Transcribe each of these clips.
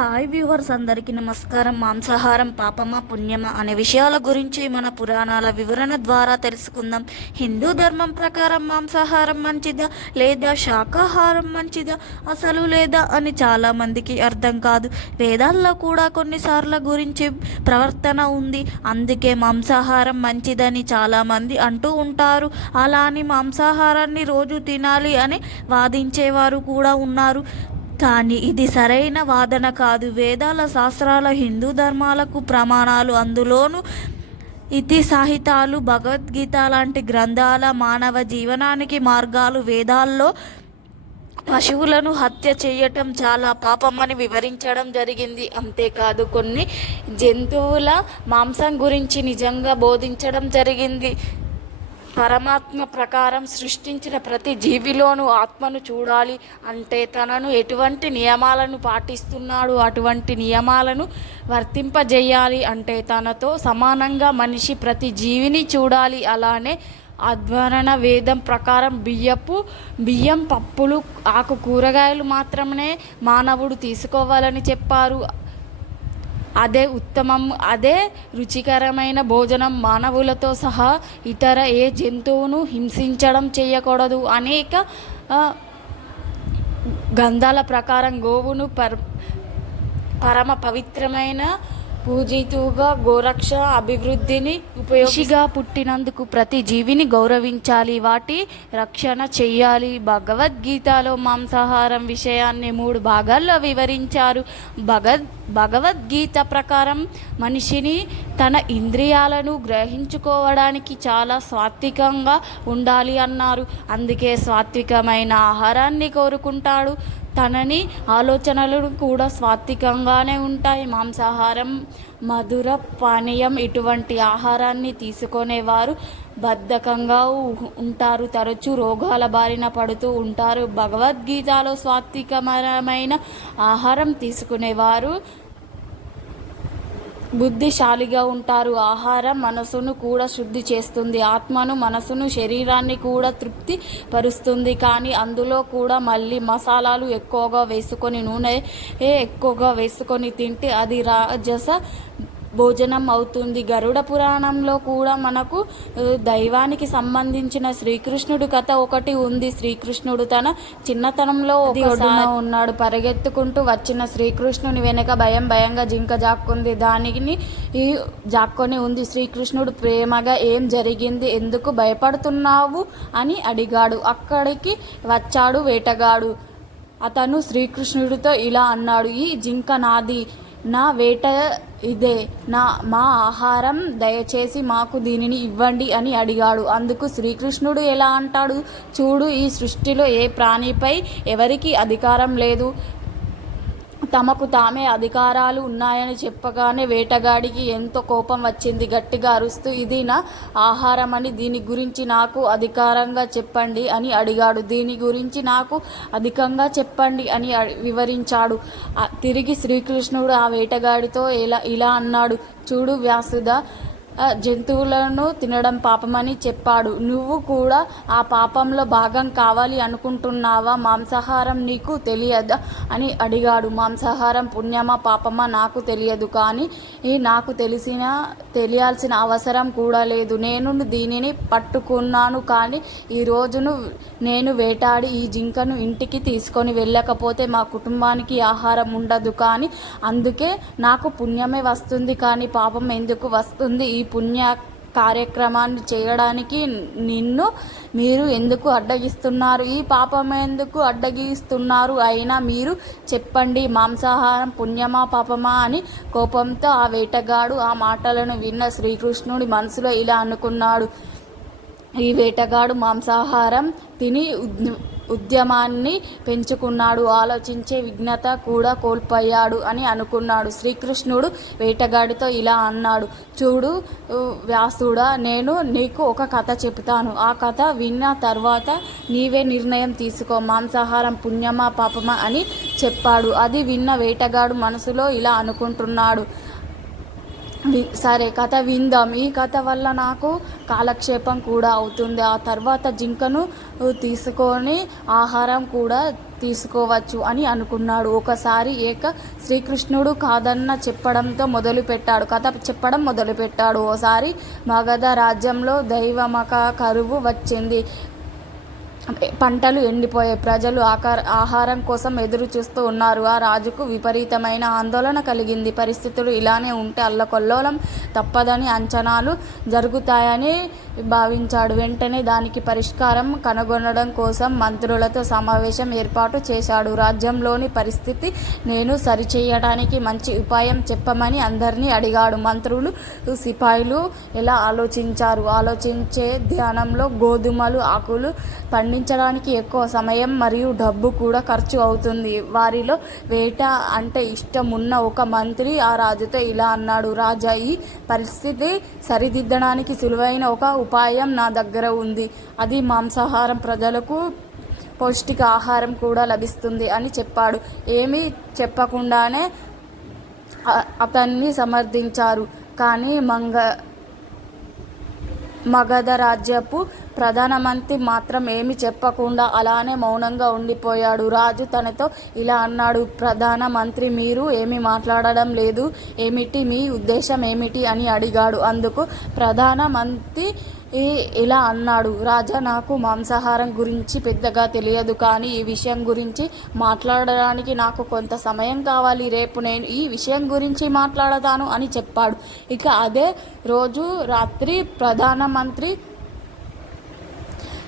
Hi viewers అందరికీ నమస్కారం. మాంసాహారం పాపమా పుణ్యమా అనే విషయాల గురించి మన పురాణాల వివరణ ద్వారా తెలుసుకుందాం. హిందూ ధర్మం ప్రకారం మాంసాహారం మంచిదా లేదా శాకాహారం మంచిదా అసలు లేదా అని చాలామందికి అర్థం కాదు. వేదాల్లో కూడా కొన్నిసార్ల గురించి ప్రవర్తన ఉంది. అందుకే మాంసాహారం మంచిదని చాలామంది అంటూ ఉంటారు. అలా అని మాంసాహారాన్ని రోజు తినాలి అని వాదించేవారు కూడా ఉన్నారు. కానీ ఇది సరైన వాదన కాదు. వేదాల శాస్త్రాల హిందూ ధర్మాలకు ప్రమాణాలు అందులోనూ ఇతి సాహితాలు భగవద్గీత లాంటి గ్రంథాల మానవ జీవనానికి మార్గాలు వేదాల్లో పశువులను హత్య చేయటం చాలా పాపమని వివరించడం జరిగింది. అంతేకాదు కొన్ని జంతువుల మాంసం గురించి నిజంగా బోధించడం జరిగింది. పరమాత్మ ప్రకారం సృష్టించిన ప్రతి జీవిలోనూ ఆత్మను చూడాలి అంటే తనను ఎటువంటి నియమాలను పాటిస్తున్నాడు అటువంటి నియమాలను వర్తింపజేయాలి అంటే తనతో సమానంగా మనిషి ప్రతి జీవిని చూడాలి అలానే అధ్వరణ వేదం ప్రకారం బియ్యపు బియ్యం పప్పులు ఆకు కూరగాయలు మాత్రమే మానవుడు తీసుకోవాలని చెప్పారు. అదే ఉత్తమం అదే రుచికరమైన భోజనం మానవులతో సహా ఇతర ఏ జంతువును హింసించడం చేయకూడదు. అనేక గంధాల ప్రకారం గోవును పర్ పరమ పవిత్రమైన పూజితుగా గోరక్ష అభివృద్ధిని ఉపయోగిగా పుట్టినందుకు ప్రతి జీవిని గౌరవించాలి. వాటి రక్షణ చెయ్యాలి. భగవద్గీతలో మాంసాహారం విషయాన్ని మూడు భాగాల్లో వివరించారు. భగద్ భగవద్గీత ప్రకారం మనిషిని తన ఇంద్రియాలను గ్రహించుకోవడానికి చాలా సాత్వికంగా ఉండాలి అన్నారు. అందుకే సాత్వికమైన ఆహారాన్ని కోరుకుంటాడు. తనని ఆలోచనలు కూడా సాత్వికంగానే ఉంటాయి. మాంసాహారం మధుర పానీయం ఇటువంటి ఆహారాన్ని తీసుకునేవారు. బద్ధకంగా ఉంటారు. తరచూ రోగాల బారిన పడుతూ ఉంటారు. భగవద్గీతలో సాత్వికమైన ఆహారం తీసుకునేవారు. బుద్ధిశాలిగా ఉంటారు. ఆహారం మనసును కూడా శుద్ధి చేస్తుంది. ఆత్మను మనసును శరీరాన్ని కూడా తృప్తి పరుస్తుంది. కానీ అందులో కూడా మళ్ళీ మసాలాలు ఎక్కువగా వేసుకొని నూనె ఎక్కువగా వేసుకొని తింటే అది రాజస భోజనం అవుతుంది. గరుడ పురాణంలో కూడా మనకు దైవానికి సంబంధించిన శ్రీకృష్ణుడు కథ ఒకటి ఉంది. శ్రీకృష్ణుడు తన చిన్నతనంలో ఉన్నాడు. పరిగెత్తుకుంటూ వచ్చిన శ్రీకృష్ణుని వెనక భయం భయంగా జింక జాక్కుంది. దానిని ఈ జాక్కొని ఉంది. శ్రీకృష్ణుడు ప్రేమగా ఏం జరిగింది? ఎందుకు భయపడుతున్నావు? అని అడిగాడు. అక్కడికి వచ్చాడు వేటగాడు. అతను శ్రీకృష్ణుడితో ఇలా అన్నాడు ఈ జింక నాది. నా వేట ఇదే నా మా ఆహారం దయచేసి మాకు దీనిని ఇవ్వండి అని అడిగాడు. అందుకు శ్రీకృష్ణుడు ఎలా అంటాడు? చూడు ఈ సృష్టిలో ఏ ప్రాణిపై ఎవరికి అధికారం లేదు. తమకు తామే అధికారాలు ఉన్నాయని చెప్పగానే వేటగాడికి ఎంతో కోపం వచ్చింది. గట్టిగా అరుస్తూ ఇది నా ఆహారం అని దీని గురించి నాకు అధికారంగా చెప్పండి అని అడిగాడు. దీని గురించి నాకు అధికంగా చెప్పండి అని వివరించాడు. తిరిగి శ్రీకృష్ణుడు ఆ వేటగాడితో ఇలా ఇలా అన్నాడు. చూడు వ్యాసుద జంతువులను తినడం పాపమని చెప్పాడు. నువ్వు కూడా ఆ పాపంలో భాగం కావాలి అనుకుంటున్నావా? మాంసాహారం నీకు తెలియదా? అని అడిగాడు. మాంసాహారం పుణ్యమా పాపమా నాకు తెలియదు కానీ ఈ నాకు తెలిసిన తెలియాల్సిన అవసరం కూడా లేదు. నేను దీనిని పట్టుకున్నాను కానీ ఈ రోజును నేను వేటాడి ఈ జింకను ఇంటికి తీసుకొని వెళ్ళకపోతే మా కుటుంబానికి ఆహారం ఉండదు కానీ అందుకే నాకు పుణ్యమే వస్తుంది కానీ పాపం ఎందుకు వస్తుంది? ఈ పుణ్య కార్యక్రమాన్ని చేయడానికి నిన్ను మీరు ఎందుకు అడ్డగిస్తున్నారు? ఈ పాపం ఎందుకు అడ్డగిస్తున్నారు? అయినా మీరు చెప్పండి మాంసాహారం పుణ్యమా పాపమా అని కోపంతో ఆ వేటగాడు ఆ మాటలను విన్న శ్రీకృష్ణుడి మనసులో ఇలా అనుకున్నాడు. ఈ వేటగాడు మాంసాహారం తిని ఉద్యమాన్ని పెంచుకున్నాడు. ఆలోచించే విఘ్నత కూడా కోల్పోయాడు అని అనుకున్నాడు. శ్రీకృష్ణుడు వేటగాడితో ఇలా అన్నాడు చూడు వ్యాసుడా నేను నీకు ఒక కథ చెప్తాను. ఆ కథ విన్న తర్వాత నీవే నిర్ణయం తీసుకో. మాంసాహారం పుణ్యమా పాపమా అని చెప్పాడు. అది విన్న వేటగాడు మనసులో ఇలా అనుకుంటున్నాడు. సరే కథ విందాం. ఈ కథ వల్ల నాకు కాలక్షేపం కూడా అవుతుంది. ఆ తర్వాత జింకను తీసుకొని ఆహారం కూడా తీసుకోవచ్చు అని అనుకున్నాడు. ఒకసారి ఏక శ్రీకృష్ణుడు కాదన్న చెప్పడంతో మొదలుపెట్టాడు. కథ చెప్పడం మొదలుపెట్టాడు. ఓసారి మగధ రాజ్యంలో దైవమక కరువు వచ్చింది. పంటలు ఎండిపోయే ప్రజలు ఆకార ఆహారం కోసం ఎదురు చూస్తూ ఉన్నారు. ఆ రాజుకు విపరీతమైన ఆందోళన కలిగింది. పరిస్థితులు ఇలానే ఉంటే అల్లకొల్లోలం తప్పదని అంచనాలు జరుగుతాయని భావించాడు. వెంటనే దానికి పరిష్కారం కనుగొనడం కోసం మంత్రులతో సమావేశం ఏర్పాటు చేశాడు. రాజ్యంలోని పరిస్థితి నేను సరిచేయడానికి మంచి ఉపాయం చెప్పమని అందరినీ అడిగాడు. మంత్రులు సిపాయిలు ఎలా ఆలోచించారు? ఆలోచించే ధ్యానంలో గోధుమలు ఆకులు పండించడానికి ఎక్కువ సమయం మరియు డబ్బు కూడా ఖర్చు అవుతుంది. వారిలో వేట అంటే ఇష్టం ఉన్న ఒక మంత్రి ఆ రాజుతో ఇలా అన్నాడు రాజా ఈ పరిస్థితి సరిదిద్దడానికి సులువైన ఒక ఉపాయం నా దగ్గర ఉంది. అది మాంసాహారం ప్రజలకు పౌష్టిక ఆహారం కూడా లభిస్తుంది అని చెప్పాడు. ఏమీ చెప్పకుండానే అతన్ని సమర్థించారు. కానీ మంగ మగధ రాజ్యపు ప్రధానమంత్రి మాత్రం ఏమి చెప్పకుండా అలానే మౌనంగా ఉండిపోయాడు. రాజు తనతో ఇలా అన్నాడు ప్రధానమంత్రి మీరు ఏమి మాట్లాడడం లేదు. ఏమిటి? మీ ఉద్దేశం ఏమిటి? అని అడిగాడు. అందుకు ప్రధానమంత్రి ఇలా అన్నాడు రాజా నాకు మాంసాహారం గురించి పెద్దగా తెలియదు కానీ ఈ విషయం గురించి మాట్లాడడానికి నాకు కొంత సమయం కావాలి. రేపు నేను ఈ విషయం గురించి మాట్లాడతాను అని చెప్పాడు. ఇక అదే రోజు రాత్రి ప్రధానమంత్రి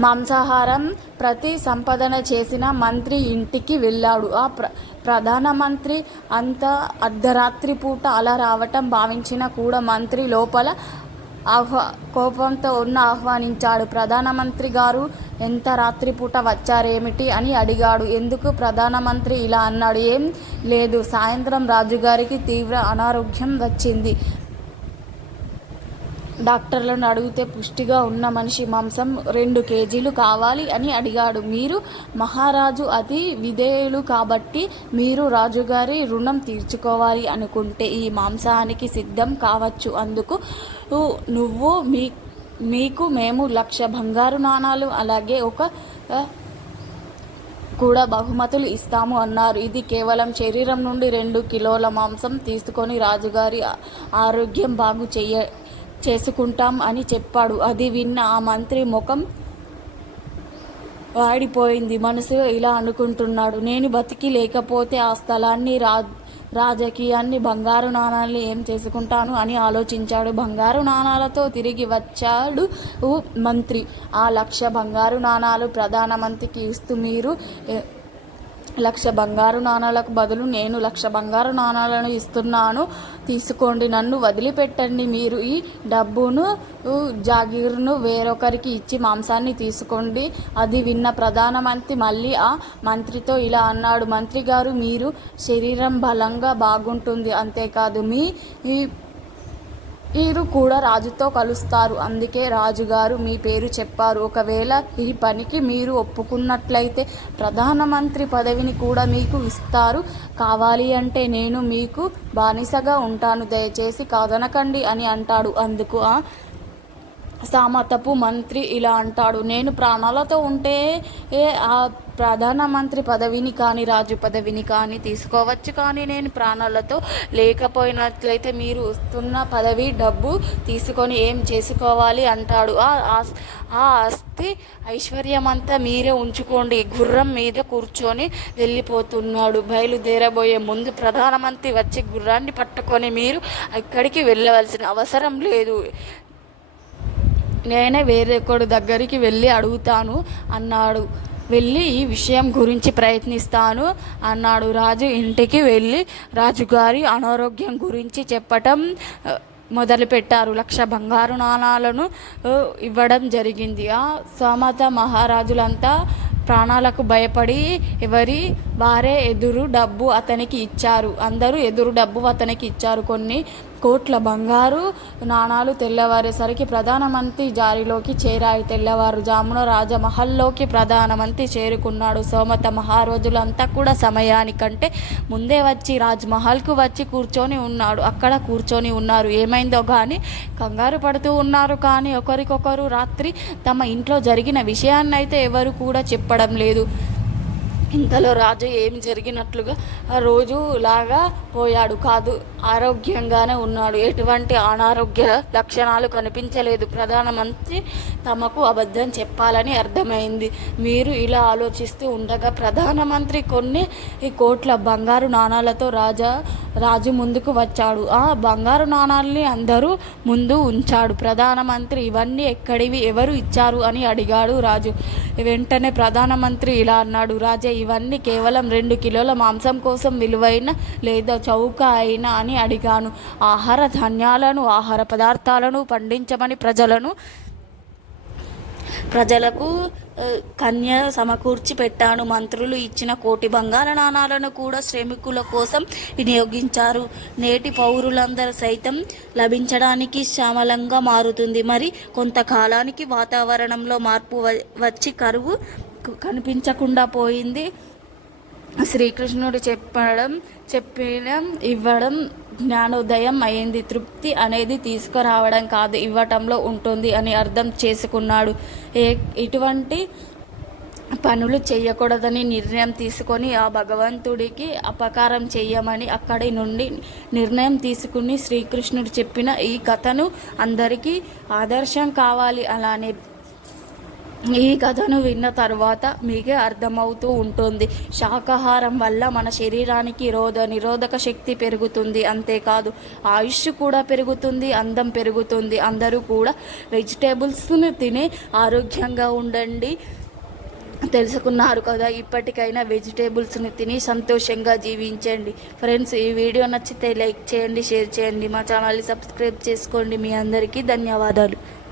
మాంసాహారం ప్రతి సంపాదన చేసిన మంత్రి ఇంటికి వెళ్ళాడు. ఆ ప్ర ప్రధానమంత్రి అంత అర్ధరాత్రి పూట అలా రావటం భావించిన కూడా మంత్రి లోపల ఆహ్వా కోపంతో ఉన్న ఆహ్వానించాడు. ప్రధానమంత్రి గారు ఎంత రాత్రిపూట వచ్చారేమిటి? అని అడిగాడు. ఎందుకు ప్రధానమంత్రి ఇలా అన్నాడు? ఏం లేదు. సాయంత్రం రాజుగారికి తీవ్ర అనారోగ్యం వచ్చింది. డాక్టర్లను అడిగితే పుష్టిగా ఉన్న మనిషి మాంసం రెండు కేజీలు కావాలి అని అడిగాడు. మీరు మహారాజు అతి విధేయులు కాబట్టి మీరు రాజుగారి రుణం తీర్చుకోవాలి అనుకుంటే ఈ మాంసానికి సిద్ధం కావచ్చు. అందుకు నువ్వు మీ మీకు మేము లక్ష బంగారు నాణాలు అలాగే ఒక కూడా బహుమతులు ఇస్తాము అన్నారు. ఇది కేవలం శరీరం నుండి రెండు కిలోల మాంసం తీసుకొని రాజుగారి ఆరోగ్యం బాగు చెయ్య చేసుకుంటాం అని చెప్పాడు. అది విన్న ఆ మంత్రి ముఖం వాడిపోయింది. మనసులో ఇలా అనుకుంటున్నాడు. నేను బతికి లేకపోతే ఆ స్థలాన్ని రా రాజకీయాన్ని బంగారు నాణాల్ని ఏం చేసుకుంటాను అని ఆలోచించాడు. బంగారు నాణాలతో తిరిగి వచ్చాడు మంత్రి. ఆ లక్ష బంగారు నాణాలు ప్రధానమంత్రికి ఇస్తూ మీరు లక్ష బంగారు నాణాలకు బదులు నేను లక్ష బంగారు నాణాలను ఇస్తున్నాను. తీసుకోండి నన్ను వదిలిపెట్టండి. మీరు ఈ డబ్బును జాగీర్ను జాగీరును వేరొకరికి ఇచ్చి మాంసాన్ని తీసుకోండి. అది విన్న ప్రధానమంత్రి మళ్ళీ ఆ మంత్రితో ఇలా అన్నాడు. మంత్రి గారు మీరు శరీరం బలంగా బాగుంటుంది. అంతేకాదు మీ వీరు కూడా రాజుతో కలుస్తారు. అందుకే రాజుగారు మీ పేరు చెప్పారు. ఒకవేళ ఈ పనికి మీరు ఒప్పుకున్నట్లయితే ప్రధానమంత్రి పదవిని కూడా మీకు ఇస్తారు. కావాలి అంటే నేను మీకు బానిసగా ఉంటాను. దయచేసి కాదనకండి అని అంటాడు. అందుకు ఆ సామతపు మంత్రి ఇలా అంటాడు. నేను ప్రాణాలతో ఉంటే ఏ ఆ ప్రధానమంత్రి పదవిని కానీ రాజు పదవిని కానీ తీసుకోవచ్చు కానీ నేను ప్రాణాలతో లేకపోయినట్లయితే మీరు వస్తున్న పదవి డబ్బు తీసుకొని ఏం చేసుకోవాలి అంటాడు. ఆ ఆ ఆస్తి ఐశ్వర్యమంతా మీరే ఉంచుకోండి. గుర్రం మీద కూర్చొని వెళ్ళిపోతున్నాడు. బయలుదేరబోయే ముందు ప్రధానమంత్రి వచ్చి గుర్రాన్ని పట్టుకొని మీరు అక్కడికి వెళ్ళవలసిన అవసరం లేదు. నేనే వేరొకడు దగ్గరికి వెళ్ళి అడుగుతాను అన్నాడు. వెళ్ళి ఈ విషయం గురించి ప్రయత్నిస్తాను అన్నాడు రాజు. ఇంటికి వెళ్ళి రాజుగారి అనారోగ్యం గురించి చెప్పటం మొదలుపెట్టారు. లక్ష బంగారు నాణాలను ఇవ్వడం జరిగింది. ఆ సోమత మహారాజులంతా ప్రాణాలకు భయపడి ఎవరి వారే ఎదురు డబ్బు అతనికి ఇచ్చారు. అందరూ ఎదురు డబ్బు అతనికి ఇచ్చారు. కొన్ని కోట్ల బంగారు నాణాలు తెల్లవారేసరికి ప్రధానమంత్రి జారిలోకి చేరాయి. తెల్లవారు జామున రాజమహల్లోకి ప్రధానమంత్రి చేరుకున్నాడు. సోమత మహారోజులంతా కూడా సమయానికంటే ముందే వచ్చి రాజ్మహల్కు వచ్చి కూర్చొని ఉన్నాడు. అక్కడ కూర్చొని ఉన్నారు. ఏమైందో కానీ కంగారు పడుతూ ఉన్నారు. కానీ ఒకరికొకరు రాత్రి తమ ఇంట్లో జరిగిన విషయాన్ని అయితే ఎవరు కూడా చెప్పడం లేదు. ఇంతలో రాజు ఏమి జరిగినట్లుగా ఆ రోజు లాగా పోయాడు. కాదు ఆరోగ్యంగానే ఉన్నాడు. ఎటువంటి అనారోగ్య లక్షణాలు కనిపించలేదు. ప్రధానమంత్రి తమకు అబద్ధం చెప్పాలని అర్థమైంది. మీరు ఇలా ఆలోచిస్తూ ఉండగా ప్రధానమంత్రి కొన్ని ఈ కోట్ల బంగారు నాణాలతో రాజా రాజు ముందుకు వచ్చాడు. ఆ బంగారు నాణాలని అందరూ ముందు ఉంచాడు. ప్రధానమంత్రి ఇవన్నీ ఎక్కడివి? ఎవరు ఇచ్చారు? అని అడిగాడు రాజు. వెంటనే ప్రధానమంత్రి ఇలా అన్నాడు. రాజా ఇవన్నీ కేవలం రెండు కిలోల మాంసం కోసం విలువైన లేదా చౌక అయినా అని అడిగాను. ఆహార ధాన్యాలను ఆహార పదార్థాలను పండించమని ప్రజలను ప్రజలకు కన్య సమకూర్చి పెట్టాను మంత్రులు ఇచ్చిన కోటి బంగార నాణాలను కూడా శ్రమికుల కోసం వినియోగించారు. నేటి పౌరులందరూ సైతం లభించడానికి శ్యామలంగా మారుతుంది. మరి కొంతకాలానికి వాతావరణంలో మార్పు వ- వచ్చి కరువు కనిపించకుండా పోయింది. శ్రీకృష్ణుడు చెప్పడం చెప్పడం ఇవ్వడం జ్ఞానోదయం అయింది. తృప్తి అనేది తీసుకురావడం కాదు ఇవ్వటంలో ఉంటుంది అని అర్థం చేసుకున్నాడు. ఏ ఇటువంటి పనులు చేయకూడదని నిర్ణయం తీసుకొని ఆ భగవంతుడికి అపకారం చేయమని అక్కడి నుండి నిర్ణయం తీసుకుని శ్రీకృష్ణుడు చెప్పిన ఈ కథను అందరికీ ఆదర్శం కావాలి అలానే ఈ కథను విన్న తర్వాత మీకే అర్థమవుతూ ఉంటుంది. శాకాహారం వల్ల మన శరీరానికి రోధ నిరోధక శక్తి పెరుగుతుంది. అంతేకాదు ఆయుష్ కూడా పెరుగుతుంది అందం పెరుగుతుంది. అందరూ కూడా వెజిటేబుల్స్ని తిని ఆరోగ్యంగా ఉండండి. తెలుసుకున్నారు కదా ఇప్పటికైనా వెజిటేబుల్స్ని తిని సంతోషంగా జీవించండి. ఫ్రెండ్స్ ఈ వీడియో నచ్చితే లైక్ చేయండి షేర్ చేయండి. మా ఛానల్ని సబ్స్క్రైబ్ చేసుకోండి. మీ అందరికీ ధన్యవాదాలు.